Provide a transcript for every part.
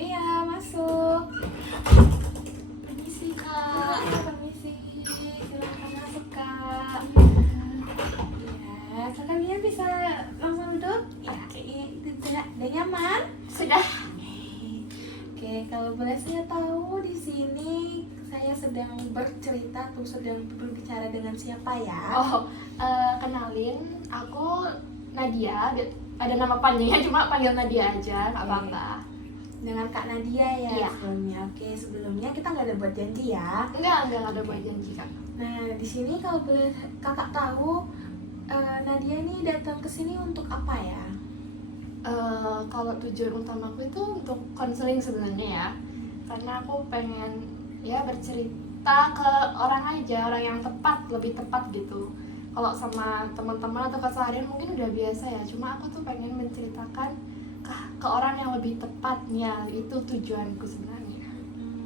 Iya, masuk. Permisi kak. Permisi, silakan masuk kak. Ya, sekalian bisa langsung duduk. Ya, itu udah nyaman. Sudah. Oke, kalau boleh saya tahu di sini saya sedang bercerita atau sedang berbicara dengan siapa ya? Oh, kenalin, aku Nadia. Ada nama panjangnya, cuma panggil Nadia aja, nggak apa-apa. Dengan Kak Nadia ya Iya. sebelumnya. Oke, sebelumnya kita nggak ada buat janji ya. Enggak ada buat janji kak. Nah, di sini kalau boleh kakak tahu, Nadia ini datang ke sini untuk apa ya? Kalau tujuan utamaku itu untuk konseling sebenarnya ya, karena aku pengen ya bercerita ke orang aja, orang yang tepat, lebih tepat gitu. Kalau sama teman-teman atau keseharian mungkin udah biasa ya, cuma aku tuh pengen menceritakan ke orang yang lebih tepatnya, itu tujuanku sebenarnya.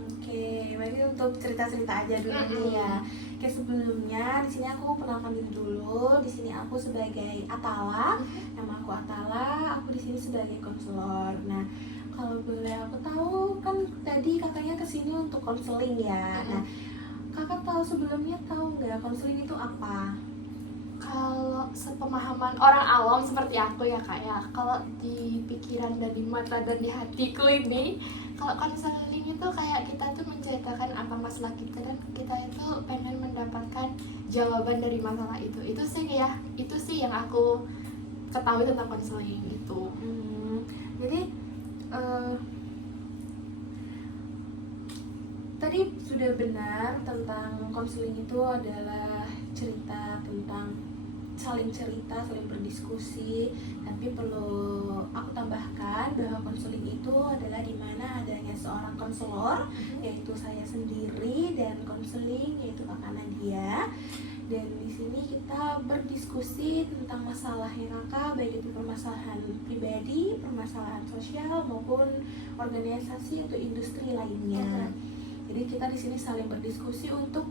Oke, berarti untuk cerita-cerita aja dulu nih ya. Oke, sebelumnya di sini aku perkenalkan diri dulu. Di sini aku sebagai Atala. Nama aku Atala. Aku di sini sebagai konselor. Nah, kalau boleh aku tahu kan tadi kakaknya kesini untuk konseling ya. Nah, kakak tahu sebelumnya tahu nggak konseling itu apa? Kalau sepemahaman orang awam seperti aku ya kak ya, kalau di pikiran dan di mata dan di hatiku ini, kalau konseling itu kayak kita tuh menceritakan apa masalah kita dan kita itu pengen mendapatkan jawaban dari masalah itu. Itu sih ya, itu sih yang aku ketahui tentang konseling itu. Jadi tadi sudah benar tentang konseling itu adalah cerita tentang saling cerita, saling berdiskusi. Tapi perlu aku tambahkan bahwa konseling itu adalah di mana adanya seorang konselor, yaitu saya sendiri, dan konseling yaitu Kakak Nadia. Dan di sini kita berdiskusi tentang masalahnya kakak, baik itu permasalahan pribadi, permasalahan sosial maupun organisasi atau industri lainnya. Jadi kita di sini saling berdiskusi untuk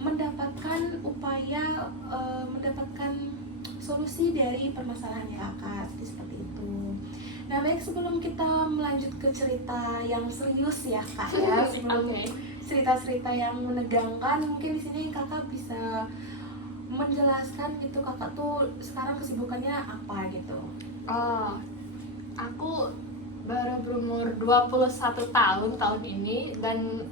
mendapatkan upaya mendapatkan solusi dari permasalahan kakak, seperti itu. Nah, baik, sebelum kita melanjut ke cerita yang serius ya kak ya, sebelum cerita-cerita yang menegangkan, mungkin di sini kakak bisa menjelaskan gitu kakak tuh sekarang kesibukannya apa gitu. Oh, aku baru berumur 21 tahun ini, dan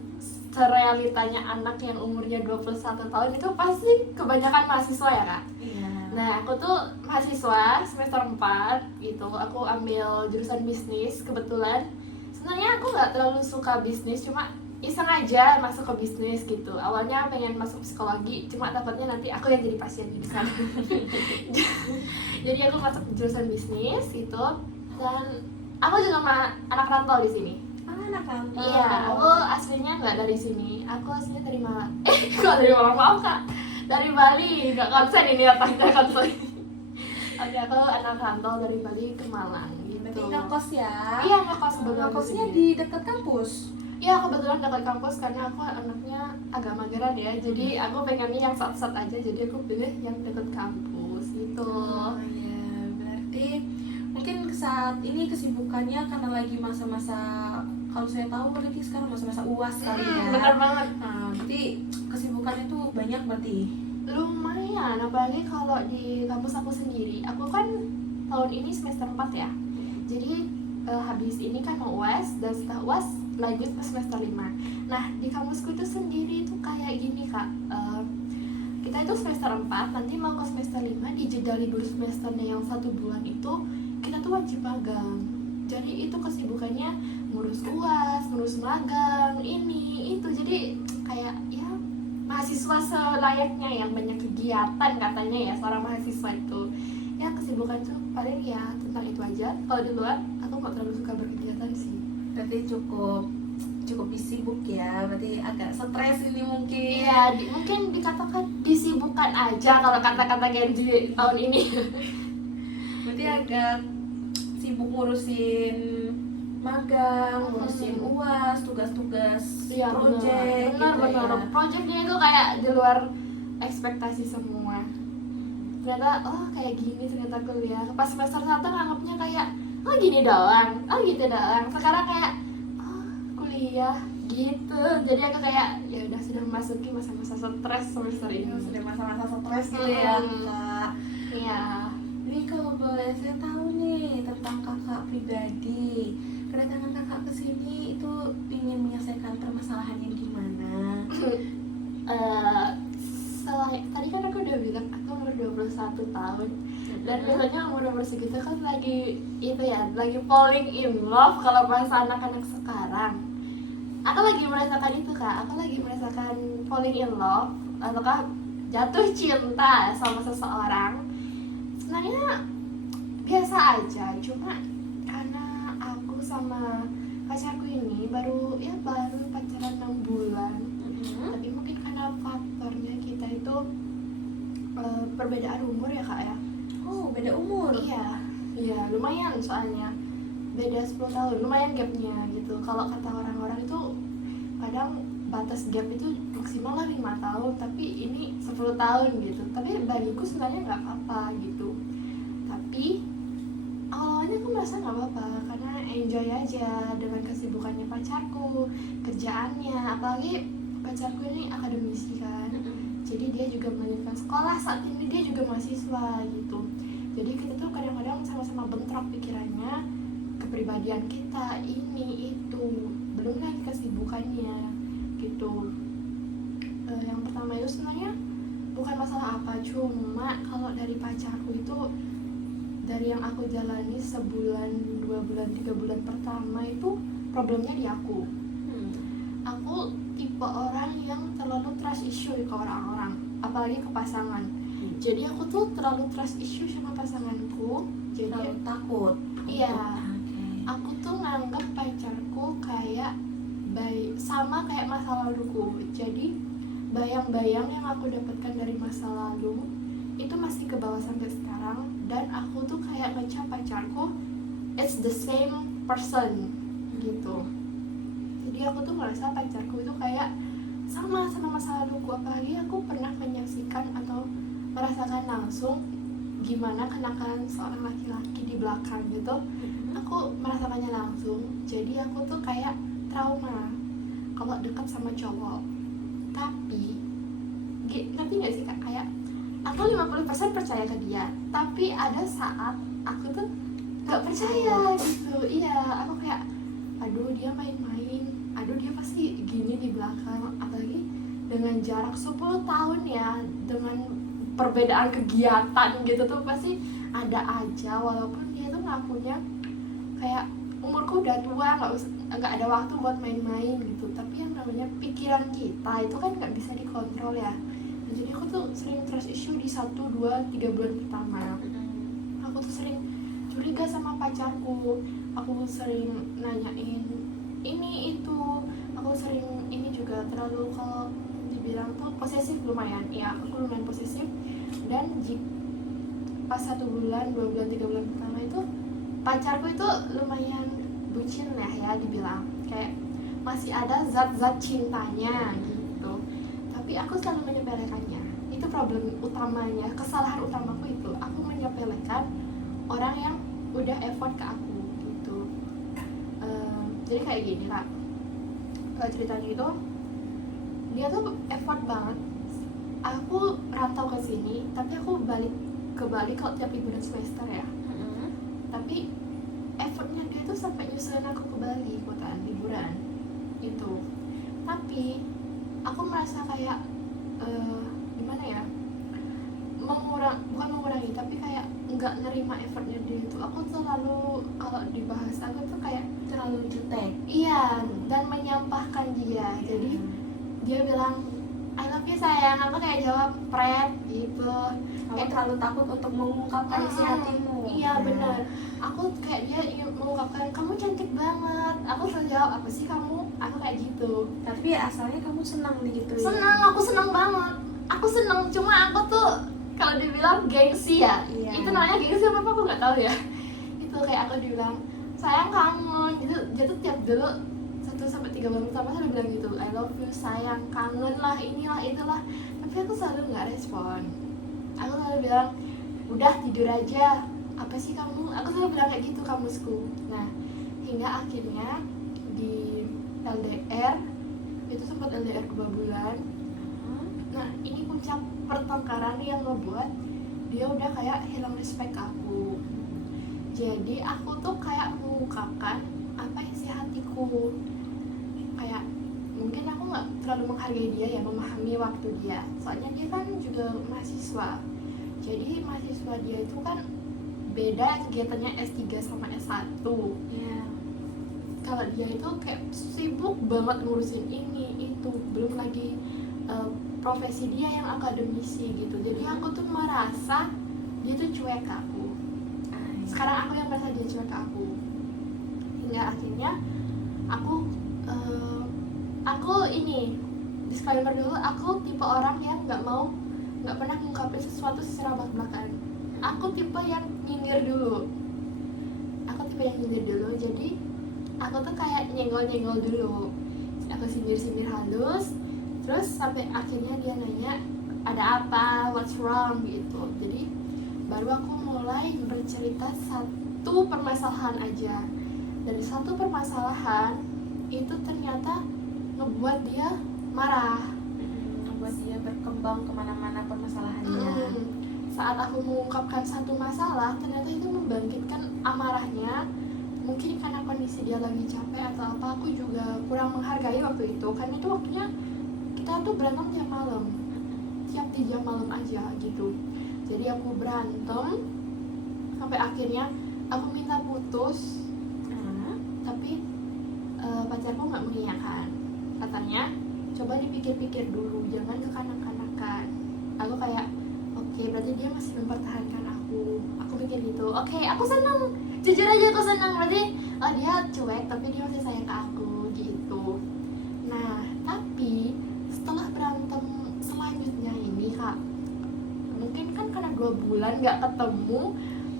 serealitanya anak yang umurnya 21 tahun itu pasti kebanyakan mahasiswa ya kak. Iya. Nah aku tuh mahasiswa semester 4 gitu, aku ambil jurusan bisnis kebetulan. Sebenarnya aku nggak terlalu suka bisnis, cuma iseng aja masuk ke bisnis gitu. Awalnya pengen masuk psikologi, cuma takutnya nanti aku yang jadi pasien di sana. Jadi aku masuk jurusan bisnis gitu, dan aku juga anak rantau di sini. Anak rantau. Iya, aku aslinya nggak dari sini. Aku aslinya dari Malang. Kok dari Malang, maaf kak? Dari Bali, nggak konsen ini otaknya konsen. Oke, aku anak rantau dari Bali ke Malang gitu. Berarti ngekos ya? Iya, ngekos kebetulan. Ngekosnya di dekat kampus? Iya, kebetulan dekat kampus karena aku anaknya agak mageran ya. Jadi aku pengennya yang sat-sat aja, jadi aku pilih yang dekat kampus gitu. Oh iya, berarti mungkin saat ini kesibukannya karena lagi masa-masa, kalau saya tahu berarti sekarang masa-masa UAS kali ya. Bener banget. Nah, berarti kesibukannya tuh banyak berarti? Lumayan, apalagi kalau di kampus aku sendiri. Aku kan tahun ini semester 4 ya. Jadi habis ini kan mau UAS, dan setelah UAS lanjut ke semester 5. Nah, di kampusku itu sendiri itu kayak gini kak. Kita itu semester 4, nanti mau ke semester 5, di jeda libur semesternya yang 1 bulan itu kita tuh wajib magang. Jadi itu kesibukannya ngurus UAS, ngurus magang, ini, itu. Jadi kayak ya mahasiswa selayaknya yang banyak kegiatan katanya ya seorang mahasiswa itu. Ya kesibukan tuh paling ya tentang itu aja. Kalau di luar aku nggak terlalu suka berkegiatan sih. Berarti cukup sibuk ya, berarti agak stres ini mungkin. Iya, mungkin dikatakan disibukkan aja kalau kata-kata Genji tahun ini. Berarti agak sibuk ngurusin magang, ngurusin UAS, tugas-tugas project. Benar. Projectnya itu kayak di luar ekspektasi semua. Ternyata oh kayak gini ternyata kuliah. Pas semester 1 nganggapnya kayak oh gini doang, oh gitu doang. Sekarang kayak oh kuliah gitu. Jadi aku kayak ya udah sudah memasuki masa-masa stres semester ini. Sudah masa-masa stres gitu ya Hmm. Kak. Iya. Ini kalau boleh saya tahu nih tentang kakak pribadi, kedatangan kakak ke sini itu ingin menyelesaikan permasalahannya gimana? Eh, tadi kan aku udah bilang aku umur 21 tahun dan biasanya umur segitu kan lagi itu ya, lagi falling in love kalau bahasa anak-anak sekarang. Aku lagi merasakan itu Kak, aku lagi merasakan falling in love ataukah jatuh cinta sama seseorang. Sebenarnya biasa aja, cuma karena aku sama pacarku ini baru pacaran 6 bulan. Tapi mungkin karena faktornya kita itu perbedaan umur ya Kak ya. Oh, beda umur. Iya lumayan, soalnya beda 10 tahun, lumayan gapnya gitu. Kalau kata orang-orang itu kadang batas gap itu maksimal lah 5 tahun, tapi ini 10 tahun gitu. Tapi bagiku sebenarnya nggak apa-apa gitu. Tapi awalnya aku merasa nggak apa-apa karena enjoy aja dengan kesibukannya pacarku, kerjaannya, apalagi pacarku ini akademisi kan. Jadi dia juga melanjutkan sekolah, saat ini dia juga mahasiswa gitu. Jadi kita tuh kadang-kadang sama-sama bentrok pikirannya, kepribadian kita ini itu, belum lagi kesibukannya gitu. Yang pertama itu sebenarnya bukan masalah apa, cuma kalau dari pacarku itu, dari yang aku jalani sebulan, 2 bulan, 3 bulan pertama itu problemnya di aku. Aku tipe orang yang terlalu trust issue ke orang-orang, apalagi ke pasangan. Jadi aku tuh terlalu trust issue sama pasanganku. Jadi Terlalu takut. iya, Okay. aku tuh nganggap pacarku kayak sama kayak masa laluku. Jadi bayang-bayang yang aku dapatkan dari masa lalu itu masih ke bawah sampai sekarang, dan aku tuh kayak ngecap pacarku it's the same person gitu. Jadi aku tuh merasa pacarku itu kayak sama masa laluku, apalagi aku pernah menyaksikan atau merasakan langsung gimana kenakalan seorang laki-laki di belakang gitu. Aku merasakannya langsung, jadi aku tuh kayak trauma kalau dekat sama cowok. Tapi ngerti gak sih Kak, kayak aku 50% percaya ke dia, tapi ada saat aku tuh gak percaya gitu. Iya, aku kayak aduh dia main-main, aduh dia pasti gini di belakang. Apalagi dengan jarak 10 tahun ya, dengan perbedaan kegiatan gitu tuh pasti ada aja. Walaupun dia tuh ngakunya kayak umurku udah tua, nggak ada waktu buat main-main gitu, tapi yang namanya pikiran kita itu kan nggak bisa dikontrol ya. Nah, jadi aku tuh sering trust issue di 1, 2, 3 bulan pertama. Aku tuh sering curiga sama pacarku, aku sering nanyain ini itu, aku sering ini juga terlalu, kalau dibilang tuh posesif lumayan. Ya aku lumayan posesif. Dan pas 1 bulan, 2 bulan, 3 bulan pertama itu pacarku itu lumayan bucin ya dibilang, kayak masih ada zat-zat cintanya gitu. Tapi aku selalu menyepelekannya. Itu problem utamanya, kesalahan utamaku itu, aku menyepelekan orang yang udah effort ke aku gitu. Jadi kayak gini Kak, ceritanya itu dia tuh effort banget. Aku rantau ke sini, tapi aku balik ke Bali kalau tiap liburan semester ya. Tapi effortnya dia tuh sampai nyusulin aku ke Bali ikutan liburan itu. Tapi aku merasa kayak gimana ya, bukan mengurangi, tapi kayak nggak nerima effortnya dia itu. Aku selalu, kalau dibahas aku tuh kayak Terlalu jutek. iya, dan menyampahkan dia. Jadi dia bilang I love you sayang, aku kayak jawab pret gitu. Kamu terlalu takut untuk mengungkapkan isi hatimu. Iya benar. Aku kayak dia ingin mengungkapkan kamu cantik banget. Aku selalu jawab apa sih kamu? Aku kayak gitu. Tapi ya asalnya kamu senang gitu ya. Senang, aku senang banget. Aku senang, cuma aku tuh kalau dibilang gengsi ya. Iya. Itu namanya gengsi apa aku nggak tahu ya. Itu kayak aku dibilang sayang kangen gitu. Dia tuh tiap dulu 1-3 bulan pertama selalu bilang gitu, I love you sayang, kangen lah, inilah itulah. Tapi aku selalu nggak respon. Aku selalu bilang udah tidur aja, apa sih kamu, aku selalu bilang kayak gitu kamusku. Nah hingga akhirnya di LDR itu sempat LDR 2 bulan. Nah ini puncak pertengkaran yang ngebuat dia udah kayak hilang respect aku. Jadi aku tuh kayak mengungkapkan apa isi hatiku, kayak mungkin aku nggak terlalu menghargai dia ya, memahami waktu dia, soalnya dia kan juga mahasiswa. Jadi mahasiswa dia itu kan beda kegiatannya S3 sama S1 ya. Kalau dia itu kayak sibuk banget ngurusin ini itu, belum lagi profesi dia yang akademisi gitu. Jadi aku tuh merasa dia tuh cuek ke aku. Sekarang aku yang merasa dia cuek ke aku. Hingga akhirnya aku ini disclaimer dulu, aku tipe orang yang nggak pernah ngungkapin sesuatu secara belak-belakan. Aku tipe yang nyindir dulu. Jadi aku tuh kayak nyenggol dulu. Aku sindir halus. Terus sampai akhirnya dia nanya ada apa, what's wrong gitu. Jadi baru aku mulai bercerita satu permasalahan aja. Dari satu permasalahan itu ternyata ngebuat dia marah, Ngebuat dia berkembang kemana-mana permasalahannya. Saat aku mengungkapkan satu masalah, ternyata itu membangkitkan amarahnya. Mungkin karena kondisi dia lagi capek atau apa, aku juga kurang menghargai waktu itu. Karena itu waktunya kita tuh berantem tiap malam, tiap 3 malam aja gitu. Jadi aku berantem sampai akhirnya aku minta putus. Tapi pacarku nggak mengiyakan. Katanya coba dipikir-pikir dulu, jangan kekanak-kanakan. Aku kayak oke, berarti dia masih mempertahankan aku mikir gitu. Oke, aku senang, jujur aja aku senang, berarti dia cuek tapi dia masih sayang ke aku gitu. Nah tapi setelah berantem selanjutnya ini Kak, mungkin kan karena 2 bulan nggak ketemu,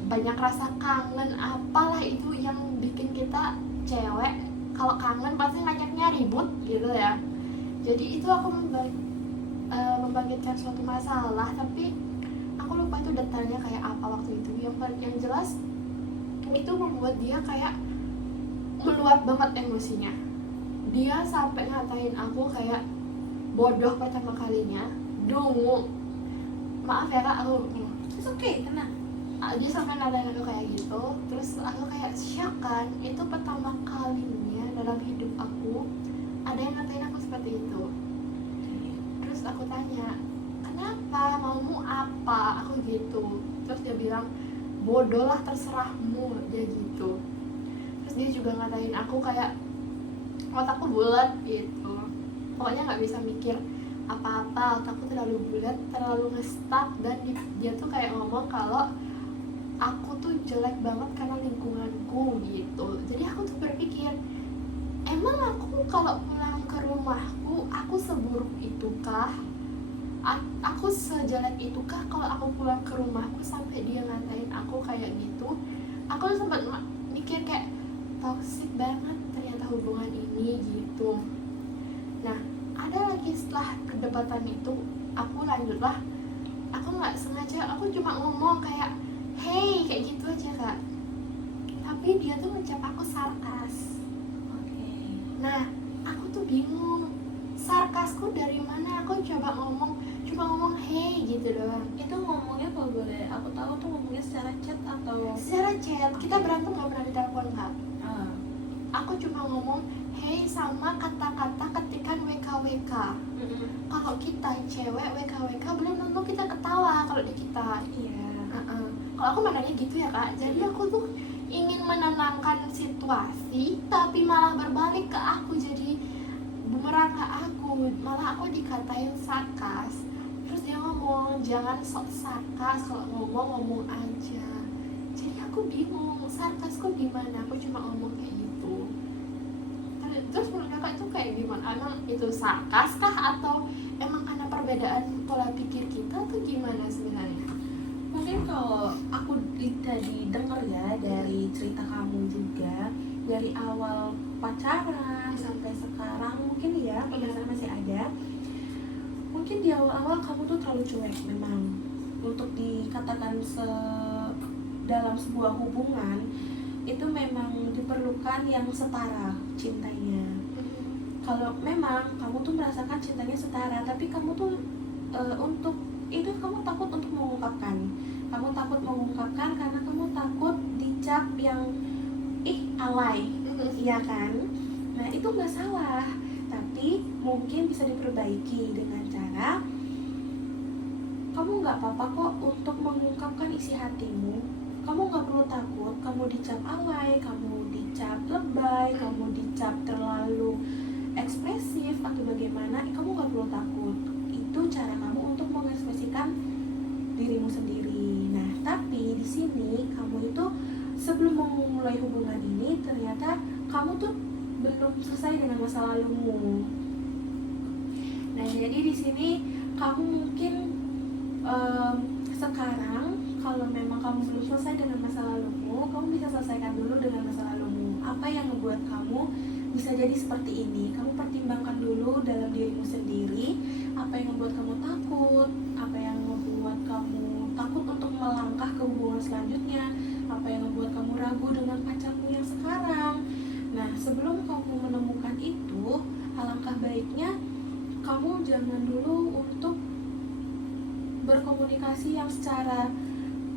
banyak rasa kangen, apalah itu yang bikin kita cewek kalau kangen pasti ngajaknya ribut gitu ya. Jadi itu aku membangkitkan suatu masalah, tapi aku lupa itu detailnya kayak apa waktu itu. Yang jelas itu membuat dia kayak meluap banget emosinya. Dia sampai ngatain aku kayak bodoh pertama kalinya, dungu. Maaf ya Kak, aku It's okay, tenang. dia sampai ngatain aku kayak gitu. Terus aku kayak shock kan, itu pertama kalinya dalam hidup aku ada yang ngatain aku seperti itu. Terus aku tanya, kenapa, maumu apa, aku gitu. Terus dia bilang bodoh lah, terserahmu, dia gitu. Terus dia juga ngatain aku kayak otakku bulat gitu, pokoknya nggak bisa mikir apa-apa, otakku terlalu bulat, terlalu nge-stuck. Dan dia tuh kayak ngomong kalau aku tuh jelek banget karena lingkunganku gitu. Jadi aku tuh berpikir, emang aku kalau pulang ke rumahku aku seburuk itukah, aku sejelek itukah kalau aku pulang ke rumahku sampai dia ngatain aku kayak gitu. Aku tuh sempat mikir kayak toxic banget ternyata hubungan ini gitu. Nah ada lagi setelah perdebatan itu, aku lanjutlah, aku nggak sengaja, aku cuma ngomong kayak hey kayak gitu aja Kak, tapi dia tuh ngecap aku sarkas. Nah aku tuh bingung, sarkasku dari mana. Aku cuma ngomong hey gitu doang. Itu ngomongnya kalau boleh aku tahu tuh ngomongnya secara chat atau Secara chat, kita berantem nggak pernah ditelepon Kak. Aku cuma ngomong hey sama kata-kata ketikan WKWK. Kalau kita cewek WKWK belum tentu kita ketawa kalau di kita. iya. Kalau aku mananya gitu ya Kak. Jadi aku tuh ingin menenangkan situasi, tapi malah berbalik ke aku, jadi bumerang ke aku. Malah aku dikatain sarkas. Terus dia ngomong jangan sok sarkas, kalau ngomong aja. Jadi aku bingung, sarkasku gimana? Aku cuma ngomong kayak gitu. Terus menurut Kakak itu kayak gimana? Emang itu sarkas kah atau emang karena perbedaan pola pikir kita tuh gimana sebenarnya? Mungkin kalau aku tadi dengar ya dari cerita kamu juga, dari awal pacaran sampai sekarang mungkin ya permasalahan masih ada. Mungkin di awal-awal kamu tuh terlalu cuek memang, untuk dikatakan dalam sebuah hubungan itu memang diperlukan yang setara cintanya. Kalau memang kamu tuh merasakan cintanya setara, tapi kamu tuh untuk itu kamu takut untuk mengungkapkan. Kamu takut mengungkapkan karena kamu takut dicap yang alay, iya kan? Nah itu nggak salah, tapi mungkin bisa diperbaiki dengan cara kamu nggak apa-apa kok untuk mengungkapkan isi hatimu. Kamu nggak perlu takut kamu dicap alay, kamu dicap lebay, kamu dicap terlalu ekspresif atau bagaimana. Kamu nggak perlu takut. Itu cara kamu untuk mengekspresikan dirimu sendiri. Nah tapi di sini kamu itu sebelum memulai hubungan ini ternyata kamu tuh belum selesai dengan masa lalumu. Nah jadi di sini kamu mungkin sekarang kalau memang kamu belum selesai dengan masa lalumu, kamu bisa selesaikan dulu dengan masa lalumu. Apa yang membuat kamu bisa jadi seperti ini? Kamu pertimbangkan dulu dalam dirimu sendiri, apa yang membuat kamu takut, apa yang membuat kamu takut untuk melangkah ke hubungan selanjutnya, apa yang membuat kamu ragu dengan pacarmu yang sekarang. Nah, sebelum kamu menemukan itu, alangkah baiknya kamu jangan dulu untuk berkomunikasi yang secara,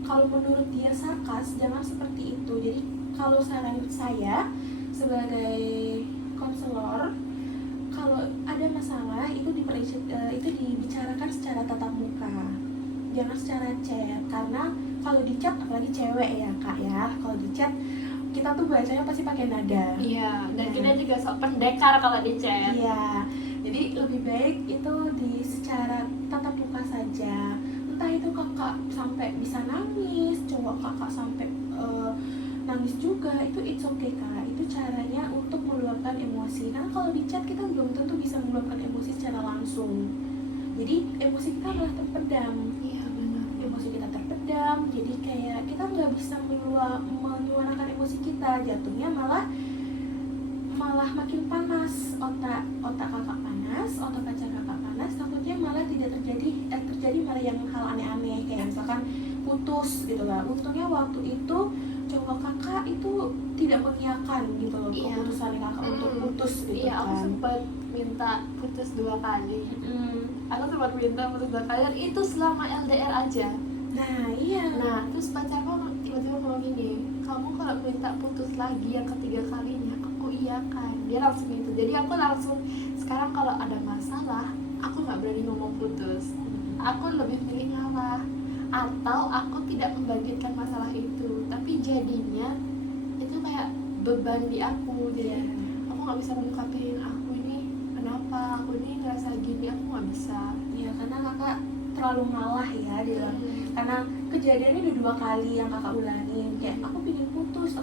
kalau menurut dia sarkas, jangan seperti itu. Jadi kalau saran saya sebagai konselor, kalau ada masalah itu dibicarakan secara tatap muka, jangan secara chat. Karena kalau di chat, apalagi cewek ya kak ya, kalau di chat kita tuh bacanya pasti pakai nada. Iya, dan kita juga sok pendekar kalau di chat. Iya, jadi lebih baik itu di secara tatap muka saja. Entah itu kakak sampai bisa nangis, cowok kakak sampai nangis juga, itu it's okay kak. Itu caranya untuk meluapkan emosi. Karena kalau di chat kita belum tentu bisa meluapkan emosi secara langsung. Jadi emosi kita malah terpendam. Iya benar. Emosi kita terpendam, jadi kayak kita nggak bisa menyuarakan emosi kita. Jatuhnya malah makin panas, otak kakak panas, otak pacar kakak panas. Takutnya malah tidak terjadi malah yang hal aneh-aneh, kayak misalkan putus gitu lah. Untungnya waktu itu cowok kakak itu tidak mengiyakan gitu loh keputusan kakak untuk putus gitu. Iya, aku sempat minta putus 2 kali. Aku sempat minta putus 2 kali dan itu selama LDR aja. Nah iya. Nah terus pacarku tiba-tiba ngomong gini, kamu kalau minta putus lagi yang ketiga kalinya aku iyakan. Dia langsung gitu. Jadi aku langsung sekarang kalau ada masalah aku nggak berani ngomong putus. Aku lebih milih ngalah atau aku tidak membangkitkan masalah itu, tapi jadinya itu kayak beban di aku. Jadi aku nggak bisa mengungkapin aku ini kenapa, aku ini ngerasa gini, aku nggak bisa. Ya karena kakak terlalu ngalah ya di dalam, karena kejadiannya udah 2 kali yang kakak ulangin, kayak aku pingin putus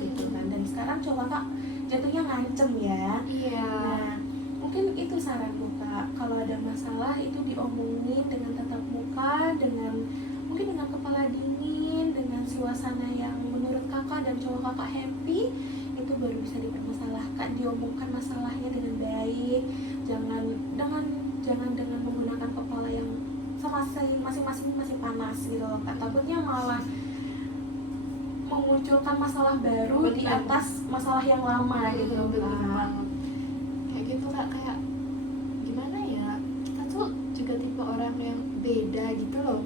gitu kan. Dan sekarang coba kak jatuhnya ngancem ya. Iya. Nah mungkin itu saranku kak, kalau ada masalah itu diomongin dengan tatap muka, mungkin dengan kepala dingin, dengan suasana yang menurut kakak dan cowok kakak happy, itu baru bisa dipermasalahkan, diomongkan masalahnya dengan baik. Jangan dengan menggunakan kepala yang masing-masing masih panas gitu loh kak. Takutnya malah memunculkan masalah baru di atas masalah yang lama gitu loh kak. Kayak gitu kak, kayak gimana ya, kita tuh juga tipe orang yang beda gitu loh.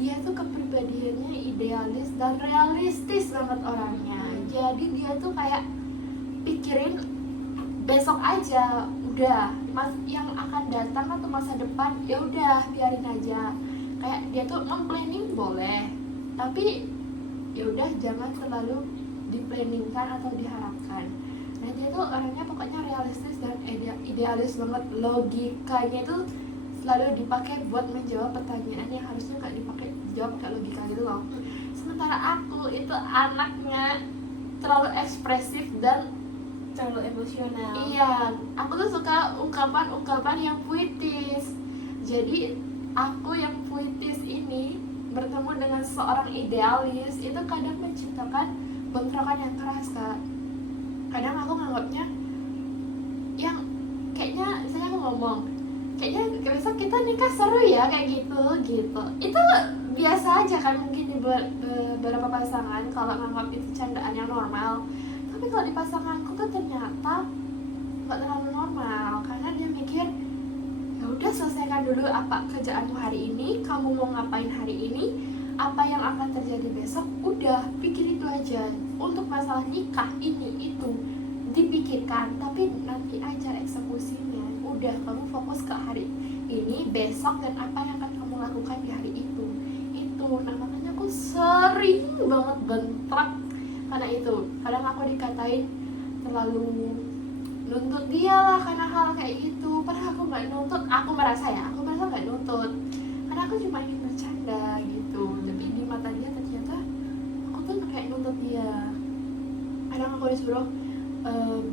Dia tuh kepribadiannya idealis dan realistis banget orangnya. Jadi dia tuh kayak pikirin besok aja, udah yang akan datang atau masa depan ya udah biarin aja. Kayak dia tuh memplanning boleh, tapi ya udah jangan terlalu diplanningkan atau diharapkan. Nah dia tuh orangnya pokoknya realistis dan idealis banget. Logikanya itu selalu dipakai buat menjawab pertanyaan yang harusnya nggak dipakai jawab kayak logika gitu loh. Sementara aku itu anaknya terlalu ekspresif dan terlalu emosional. Iya, aku tuh suka ungkapan-ungkapan yang puitis. Jadi aku yang puitis ini bertemu dengan seorang idealis itu kadang menciptakan bentrokan yang keras kak. Kadang aku nganggapnya yang kayaknya misalnya aku ngomong kayaknya besok kita nikah seru ya kayak gitu. Itu biasa aja kan mungkin di beberapa pasangan kalau nganggap itu candaan yang normal, tapi kalau di pasanganku tuh ternyata nggak terlalu normal karena dia mikir ya udah selesaikan dulu apa kerjaanmu hari ini, kamu mau ngapain hari ini, apa yang akan terjadi besok, udah pikir itu aja. Untuk masalah nikah ini itu dipikirkan tapi nanti aja eksekusinya. Udah kamu fokus ke hari ini, besok, dan apa yang akan kamu lakukan di hari itu. Nah makanya aku sering banget bentrok karena itu. Kadang aku dikatain terlalu nuntut dia lah karena hal kayak gitu, padahal aku nggak nuntut. Aku merasa nggak nuntut karena aku cuma ingin bercanda gitu, tapi di mata dia ternyata aku tuh kayak nuntut dia. Kadang aku disuruh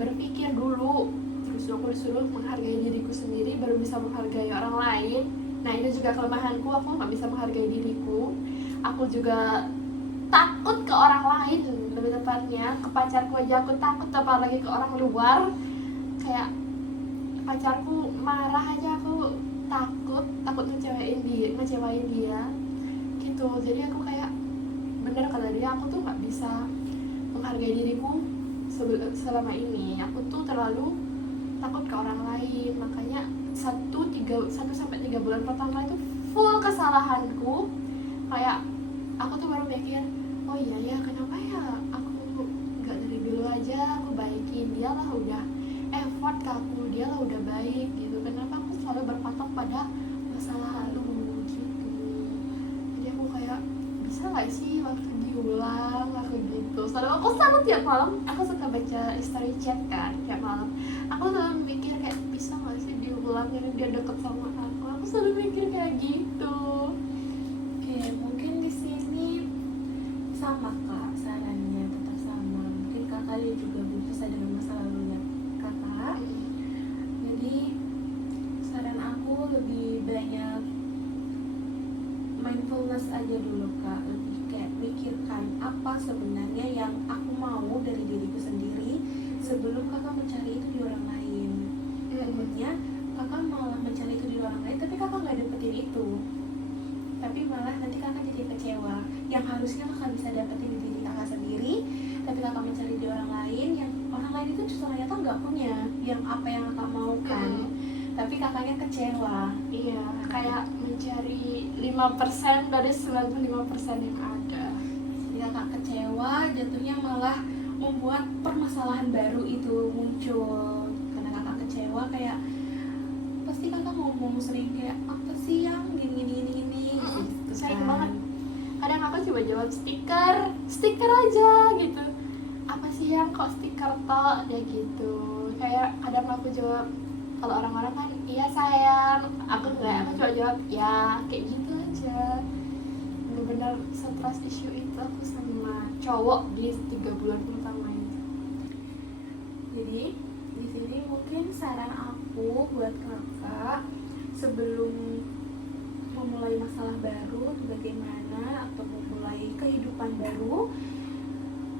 berpikir dulu, terus aku disuruh menghargai diriku sendiri baru bisa menghargai orang lain. Nah itu juga kelemahanku, aku nggak bisa menghargai diriku. Aku juga takut ke orang lain, lebih tepatnya ke pacarku aja aku takut, apalagi ke orang luar. Kayak pacarku marah aja aku takut ngecewain dia gitu. Jadi aku kayak bener kata dia, aku tuh nggak bisa menghargai diriku selama ini. Aku tuh terlalu takut ke orang lain, makanya 1-3 bulan pertama itu full kesalahanku. Kayak aku tuh baru mikir, oh iya ya, kenapa ya aku nggak dari dulu aja aku baikin dia lah, udah effort ke aku, dia lah udah baik gitu. Kenapa aku selalu berpatok pada masa lalu gitu. Jadi aku kayak bisa nggak sih waktu diulang aku gitu. Aku selalu tiap malam aku suka baca story chat kan tiap malam. Aku selalu mikir kayak bisa nggak sih diulang ini dia deket sama aku. Aku selalu mikir kayak gitu. Oke, mungkin di sini sama kak, sarannya tetap sama. Mungkin kakak juga belum selesai dengan masa lalunya kakak. Jadi saran aku lebih banyak mindfulness aja dulu kak, lebih kayak mikirkan apa sebenarnya yang aku mau dari diriku sendiri sebelum kakak mencari itu di orang lain. Takutnya kakak malah mencari itu di orang lain tapi kakak nggak dapetin itu, tapi malah nanti kakak jadi kecewa. Yang harusnya kakak bisa dapetin di diri kakak sendiri, tapi kakak mencari di orang lain, yang orang lain itu justru ternyata nggak punya yang apa yang kakak mau kan. Tapi kakaknya kecewa. Iya, kayak mencari 5% dari 95% yang ada. Jadi kakak kecewa, jatuhnya malah membuat permasalahan baru itu muncul. Karena kakak kecewa, kayak pasti kakak ngomong sering kayak apa sih yang gini gitu Sering kan. banget. Kadang aku coba jawab stiker aja gitu. Apa sih yang kok stiker toh ya gitu. Kayak kadang aku jawab, kalau orang-orang kan iya sayang, aku enggak, aku coba jawab ya kayak gitu aja. Bener-bener stres isu itu aku sama cowok di 3 bulan pertama itu. Jadi di sini mungkin saran aku buat kakak sebelum memulai masalah baru bagaimana, atau memulai kehidupan baru,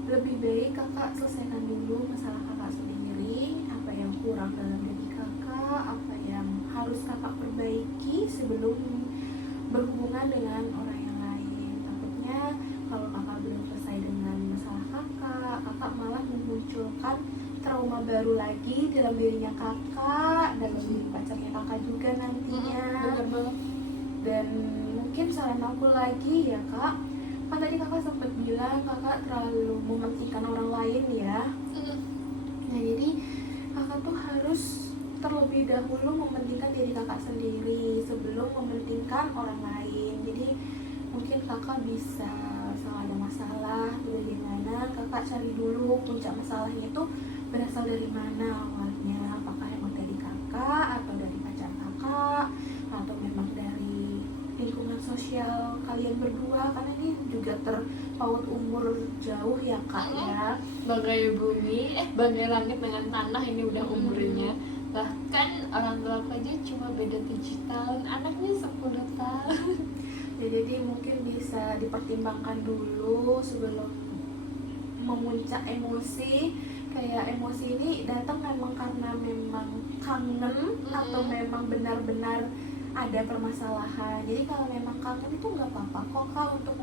lebih baik kakak selesaikan dulu masalah kakak sendiri. Apa yang kurang dalam diri kakak, apa yang harus kakak perbaiki sebelum berhubungan dengan orang yang lain. Takutnya kalau kakak belum selesai dengan masalah kakak malah memunculkan trauma baru lagi dalam dirinya kakak, dalam diri pacarnya kakak juga nantinya. Bener banget. Dan mungkin saran aku lagi ya kak, kan tadi kakak sempat bilang kakak terlalu mementingkan orang lain ya. Nah jadi kakak tuh harus terlebih dahulu mementingkan diri kakak sendiri sebelum mementingkan orang lain. Jadi mungkin kakak bisa, kalau ada masalah bagaimana, kakak cari dulu puncak masalahnya itu berasal dari mana awalnya. Apakah emang dari kakak atau dari pacar kakak, atau memang dari lingkungan sosial kalian berdua, karena ini juga terpaut umur jauh ya kak ya. Bagai bumi, bagai langit dengan tanah ini udah umurnya. Bahkan orang tua aku aja cuma beda 7 tahun, anaknya 10 tahun. Ya, jadi mungkin bisa dipertimbangkan dulu sebelum memuncak emosi. Kayak emosi ini datang memang karena memang kangen atau memang benar-benar ada permasalahan. Jadi kalau memang kangen itu nggak apa-apa kok Kak, untuk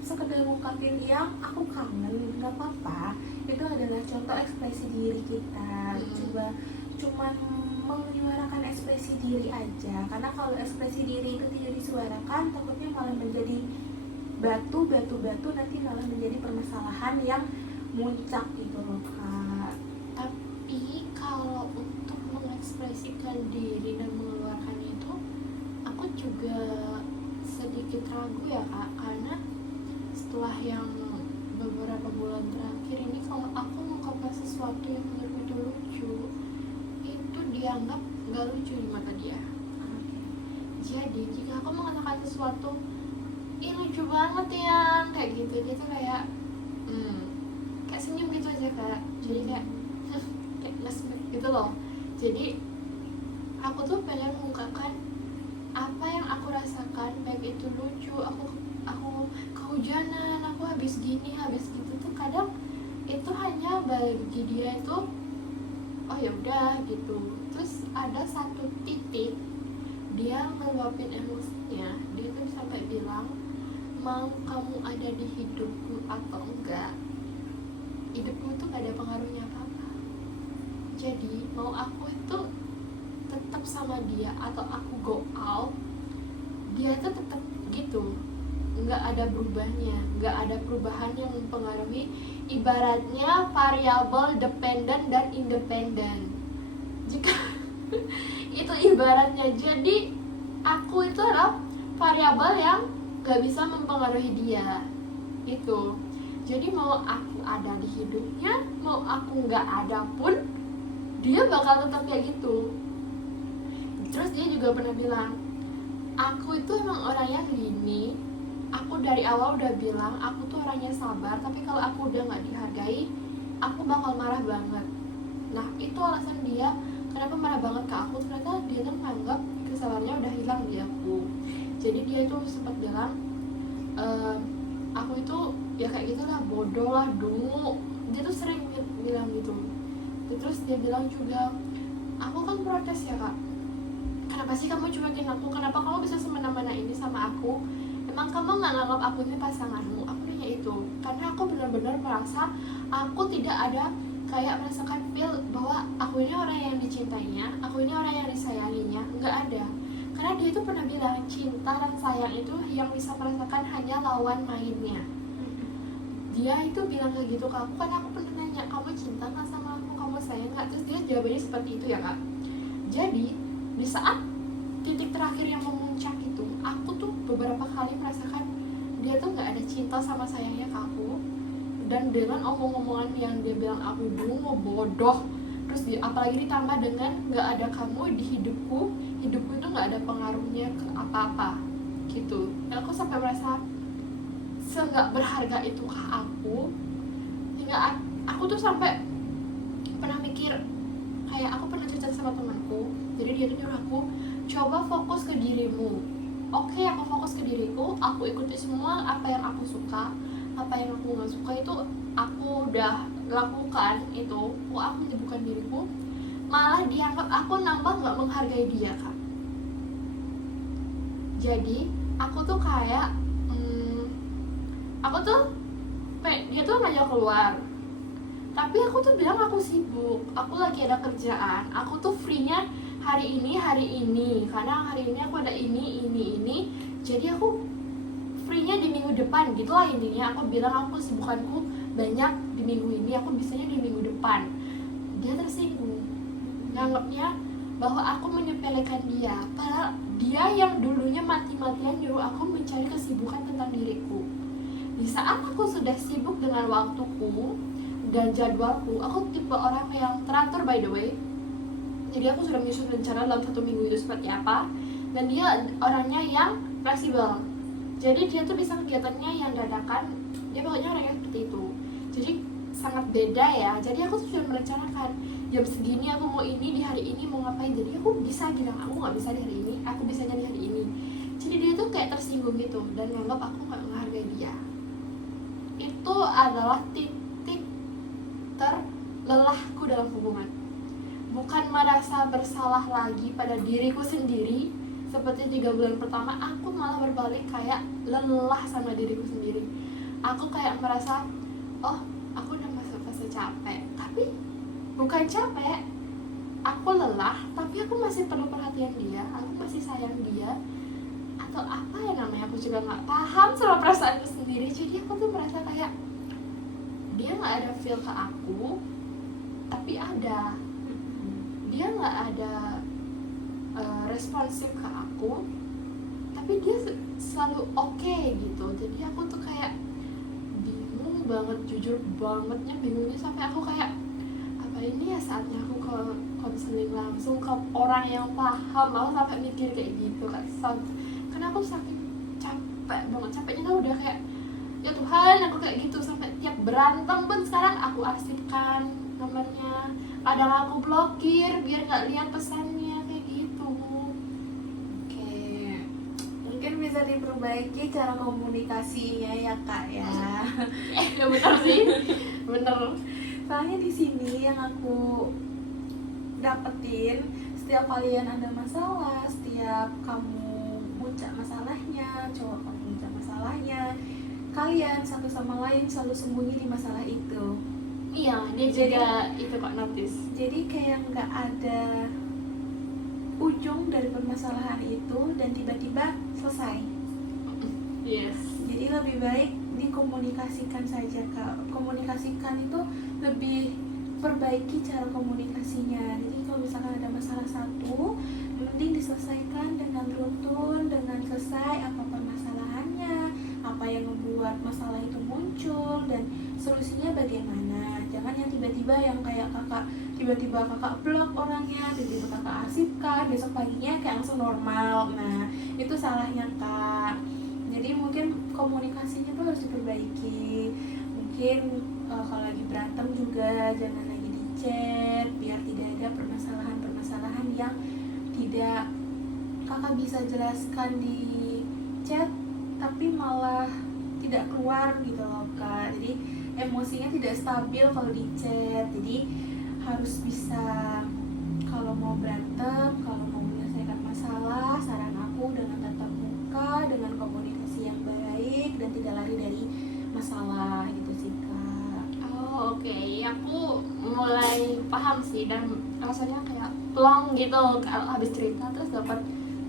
sekedar ngungkapin yang aku kangen, nggak apa-apa. Itu adalah contoh ekspresi diri kita. Cuman menyuarakan ekspresi diri aja, karena kalau ekspresi diri itu tidak disuarakan takutnya malah menjadi batu, nanti malah menjadi permasalahan yang muncak gitu loh Kak. Tapi kalau untuk mengekspresikan diri dan mengeluarkan itu, aku juga sedikit ragu ya Kak, karena setelah yang beberapa bulan terakhir ini, kalau aku mengungkapkan sesuatu yang menurut itu lucu, itu dianggap gak lucu di mata dia. Jadi jika aku mengatakan sesuatu, ih lucu banget ya, kayak gitu, dia tuh kayak kayak senyum gitu aja Kak. Jadi kayak kayak ngesmek gitu loh. Jadi aku tuh pengen mengungkapkan apa yang aku rasakan, baik itu lucu, aku kehujanan, aku habis gini habis gitu tuh, kadang itu hanya bagi dia itu oh ya udah gitu. Terus ada satu titik dia ngeluapin emosinya, dia tuh sampai bilang, mau kamu ada di hidupku atau enggak, hidupku tuh gak ada pengaruhnya apa-apa. Jadi mau aku itu tetap sama dia atau aku go out, dia tuh tetap gitu, nggak ada berubahnya, nggak ada perubahan yang mempengaruhi. Ibaratnya variabel dependent dan independent. Jika itu ibaratnya, jadi aku itu adalah variabel yang nggak bisa mempengaruhi dia itu. Jadi mau aku ada di hidupnya, mau aku nggak ada pun, dia bakal tetap kayak gitu. Terus dia juga pernah bilang, aku itu emang orang yang gini. Aku dari awal udah bilang aku tuh orangnya sabar, tapi kalau aku udah nggak dihargai, aku bakal marah banget. Nah itu alasan dia kenapa marah banget ke aku. Ternyata dia tuh menganggap kesabarannya udah hilang di aku. Jadi dia itu sempat bilang, aku itu ya kayak gitulah, bodoh lah, dungu. Dia tuh sering bilang gitu. Terus dia bilang juga, aku kan protes ya Kak, kenapa sih kamu cuekin aku, kenapa kamu bisa semena-mena ini sama aku, emang kamu nggak nganggap aku ini pasanganmu. Aku nanya itu karena aku benar-benar merasa aku tidak ada kayak merasakan feel bahwa aku ini orang yang dicintainya, aku ini orang yang disayanginya, nggak ada. Karena dia itu pernah bilang, cinta dan sayang itu yang bisa merasakan hanya lawan mainnya. Dia itu bilang kayak gitu ke aku, kan aku pernah nanya, kamu cinta nggak sama aku, kamu sayang nggak? Terus dia jawabannya seperti itu ya Kak. Jadi di saat titik terakhir yang memuncak itu, aku tuh beberapa kali merasakan dia tuh nggak ada cinta sama sayangnya ke aku. Dan dengan omong-omongan yang dia bilang aku dungu, bodoh, terus apalagi ditambah dengan nggak ada kamu di hidupku itu nggak ada pengaruhnya ke apa-apa gitu. Dan aku sampai merasa nggak berharga itu ke aku, hingga aku tuh sampai pernah mikir, kayak aku pernah cerita sama temanku. Jadi dia tuh nyuruh aku, coba fokus ke dirimu. Oke, aku fokus ke diriku, aku ikuti semua apa yang aku suka, apa yang aku nggak suka itu aku udah lakukan itu. Aku menyibukkan diriku, malah dianggap aku nambah nggak menghargai dia Kak. Jadi aku tuh kayak aku tuh dia tuh ngajak keluar, tapi aku tuh bilang aku sibuk, aku lagi ada kerjaan, aku tuh free-nya hari ini karena hari ini aku ada ini, jadi aku free-nya di minggu depan gitulah intinya. Aku bilang aku kesibukanku banyak di minggu ini, aku bisanya di minggu depan. Dia tersinggung, nganggapnya bahwa aku menyepelekan dia, padahal dia yang dulunya mati-matian nyuruh aku mencari kesibukan tentang diriku. Di saat aku sudah sibuk dengan waktuku dan jadwalku, aku tipe orang yang teratur by the way. Jadi aku sudah menyusun rencana dalam 1 minggu itu seperti apa, dan dia orangnya yang fleksibel. Jadi dia tuh bisa kegiatannya yang dadakan, dia pokoknya orangnya seperti itu. Jadi sangat beda ya. Jadi aku sudah merencanakan jam segini aku mau ini, di hari ini mau ngapain. Jadi aku bisa bilang aku nggak bisa di hari ini, aku bisanya di hari ini. Jadi dia tuh kayak tersinggung gitu dan nganggap aku nggak menghargai dia. Itu adalah titik terlelahku dalam hubungan. Bukan merasa bersalah lagi pada diriku sendiri, seperti 3 bulan pertama aku malah berbalik kayak lelah sama diriku sendiri. Aku kayak merasa, oh aku udah masuk fase capek, tapi bukan capek, aku lelah tapi aku masih perlu perhatian dia, aku masih sayang dia, atau apa ya namanya, aku juga nggak paham sama perasaanku sendiri. Jadi aku tuh merasa kayak dia nggak ada feel ke aku, tapi ada, dia nggak ada responsif ke aku, tapi dia selalu oke gitu. Jadi aku tuh kayak bingung banget, jujur bangetnya bingungnya, sampai aku kayak apa ini ya saatnya aku ke konseling langsung ke orang yang paham. Aku sampai mikir kayak gitu Kak, karena aku saking capek banget, capeknya tuh udah kayak ya Tuhan aku kayak gitu, sampai tiap berantem pun sekarang aku arsipkan nomornya, kadang aku blokir biar nggak lihat pesannya kayak gitu. Oke, mungkin bisa diperbaiki cara komunikasinya ya Kak ya. Ya bener sih, bener. Soalnya di sini yang aku dapetin, setiap kalian ada masalah, setiap kamu muncak masalahnya, cowok kamu muncak masalahnya, kalian satu sama lain selalu sembunyi di masalah itu. Iya, dia juga itu kok notice. Jadi kayak nggak ada ujung dari permasalahan itu dan tiba-tiba selesai. Yes. Jadi lebih baik dikomunikasikan saja Kak. Komunikasikan itu lebih perbaiki cara komunikasinya. Jadi kalau misalkan ada masalah satu, mending diselesaikan dengan runtun, dengan selesai apa permasalahannya, apa yang membuat masalah itu muncul, dan solusinya bagaimana. Jangan yang tiba-tiba yang kayak kakak, tiba-tiba kakak blok orangnya, tiba-tiba kakak arsipkan, besok paginya kayak langsung normal. Nah itu salahnya Kak. Jadi mungkin komunikasinya tuh harus diperbaiki. Mungkin kalau lagi berantem juga jangan lagi di chat, biar tidak ada permasalahan-permasalahan yang tidak kakak bisa jelaskan di chat tapi malah tidak keluar gitu loh Kak. Jadi emosinya tidak stabil kalau di chat. Jadi harus bisa, kalau mau berantem, kalau mau menyelesaikan masalah, saran aku dengan tatap muka, dengan komunikasi yang baik dan tidak lari dari masalah gitu sih Kak. Oh oke, aku mulai paham sih, dan rasanya kayak plong gitu kalau habis cerita terus dapat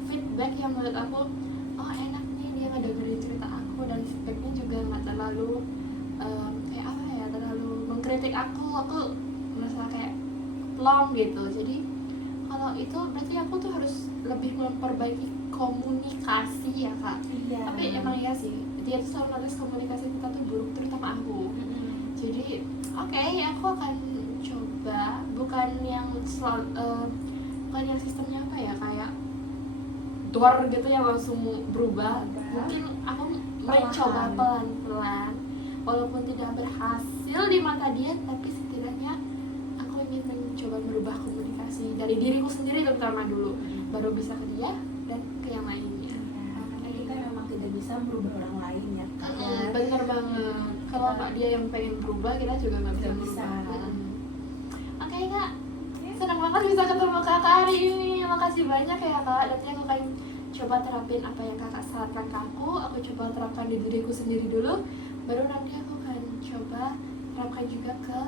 feedback yang menurut aku oh enak nih, dia ngedengerin cerita aku, dan feedbacknya juga nggak terlalu kayak apa ya, terlalu mengkritik aku merasa kayak plong gitu. Jadi kalau itu berarti aku tuh harus lebih memperbaiki komunikasi ya Kak. Iya. Tapi emang iya sih, dia tuh selalu notice komunikasi kita tuh buruk, terutama aku. Jadi oke, aku akan coba, bukan yang selalu bukan yang sistemnya apa ya, kayak duar gitu ya langsung berubah. Mungkin aku mencoba pelan-pelan, walaupun tidak berhasil di mata dia, tapi setidaknya aku ingin mencoba merubah komunikasi dari diriku sendiri terutama dulu, baru bisa ke dia dan ke yang lainnya. Karena kita memang tidak bisa merubah orang lain ya Kak. Bener banget. Kalau Kak dia yang pengen berubah, kita juga nggak bisa Nggak bisa. berubah. Oke Kak, senang banget bisa ketemu Kakak hari ini. Makasih banyak ya Kak. Nanti aku akan coba terapin apa yang Kakak sarankan ke aku coba terapkan di diriku sendiri dulu, baru nanti aku akan coba terapkan juga ke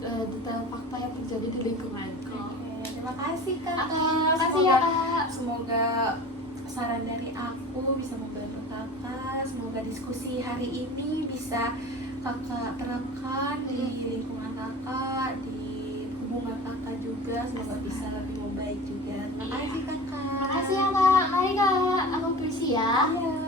detail fakta yang terjadi di lingkunganku. Terima kasih Kak. Terima kasih ya Kak. Semoga saran dari aku bisa membantu Kakak. Semoga diskusi hari ini bisa Kakak terapkan di lingkungan Kakak, di hubungan Kakak juga. Semoga bisa lebih membaik juga. Terima kasih Kakak. Makasih ya Kak. Mari Kak, aku pergi ya. Iya.